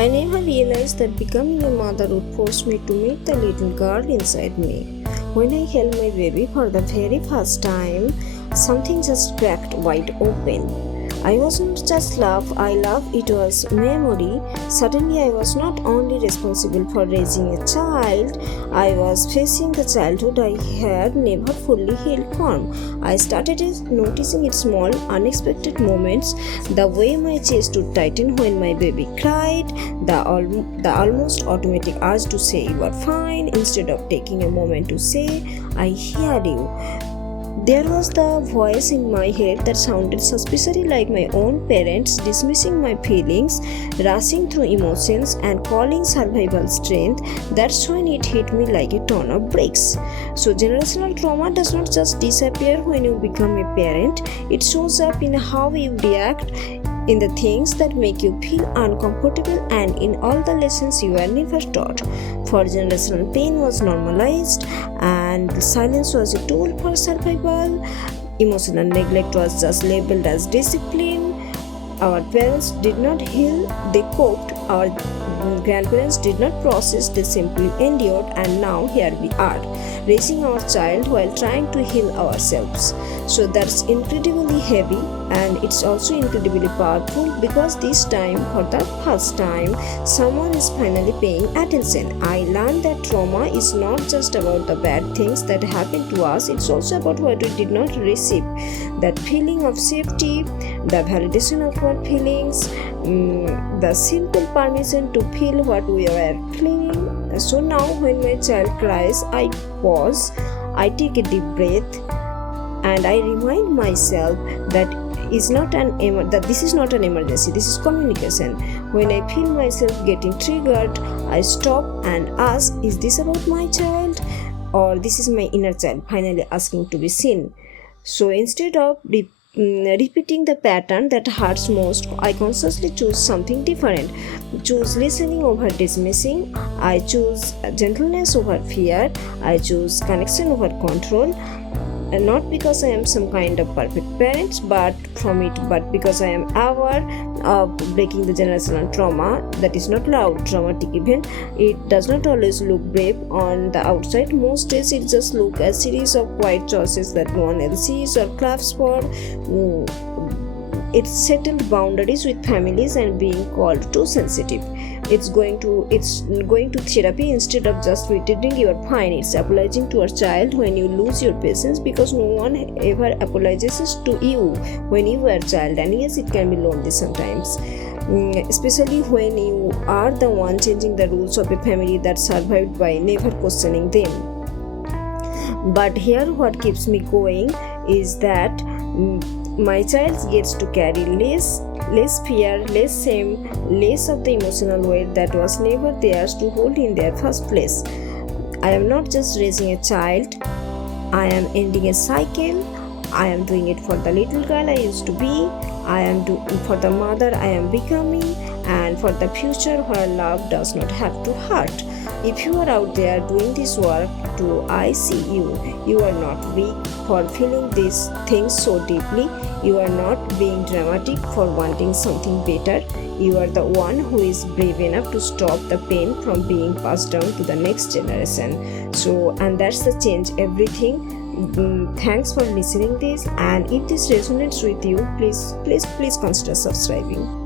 I never realized that becoming a mother would force me to meet the little girl inside me. When I held my baby for the very first time, something just cracked wide open. I was not just love, it was memory. Suddenly I was not only responsible for raising a child, I was facing the childhood I had never fully healed from. I started noticing its small, unexpected moments, the way my chest would tighten when my baby cried, the almost automatic urge to say you are fine instead of taking a moment to say I hear you. There was the voice in my head that sounded suspiciously like my own parents, dismissing my feelings, rushing through emotions, and calling survival strength. That's when it hit me like a ton of bricks. So, generational trauma does not just disappear when you become a parent, it shows up in how you react, in the things that make you feel uncomfortable, and in all the lessons you were never taught. For generational pain was normalized, and silence was a tool for survival. Emotional neglect was just labeled as discipline. Our parents did not heal, they coped. Our grandparents did not process, they simply endured, and now here we are, raising our child while trying to heal ourselves. So that's incredibly heavy, and it's also incredibly powerful because this time, for the first time, someone is finally paying attention. I learned that trauma is not just about the bad things that happen to us, it's also about what we did not receive. That feeling of safety, the validation of our feelings, the simple permission to feel what we were feeling. So now when my child cries, I pause, I take a deep breath, and I remind myself that this is not an emergency, this is communication. When I feel myself getting triggered, I stop and ask, is this about my child, or this is my inner child finally asking to be seen? So instead of repeating the pattern that hurts most, I consciously choose something different. Choose listening over dismissing. I choose gentleness over fear. I choose connection over control. And not because I am some kind of perfect parent, but because I am aware of breaking the generational trauma that is not loud, dramatic event. It does not always look brave on the outside. Most days it just looks a series of quiet choices that no one else sees or claps for. It's settled boundaries with families and being called too sensitive. It's going to therapy instead of just pretending you are fine. It's apologizing to a child when you lose your patience, because no one ever apologizes to you when you were a child. And yes, it can be lonely sometimes, especially when you are the one changing the rules of a family that survived by never questioning them. But here what keeps me going is that my child gets to carry less fear, less shame, less of the emotional weight that was never theirs to hold in their first place. I am not just raising a child, I am ending a cycle. I am doing it for the little girl I used to be, I am doing for the mother I am becoming, and for the future where love does not have to hurt. If you are out there doing this work too, I see you. You are not weak for feeling these things so deeply. You are not being dramatic for wanting something better. You are the one who is brave enough to stop the pain from being passed down to the next generation. And that's the change everything. Thanks for listening this, and if this resonates with you, please consider subscribing.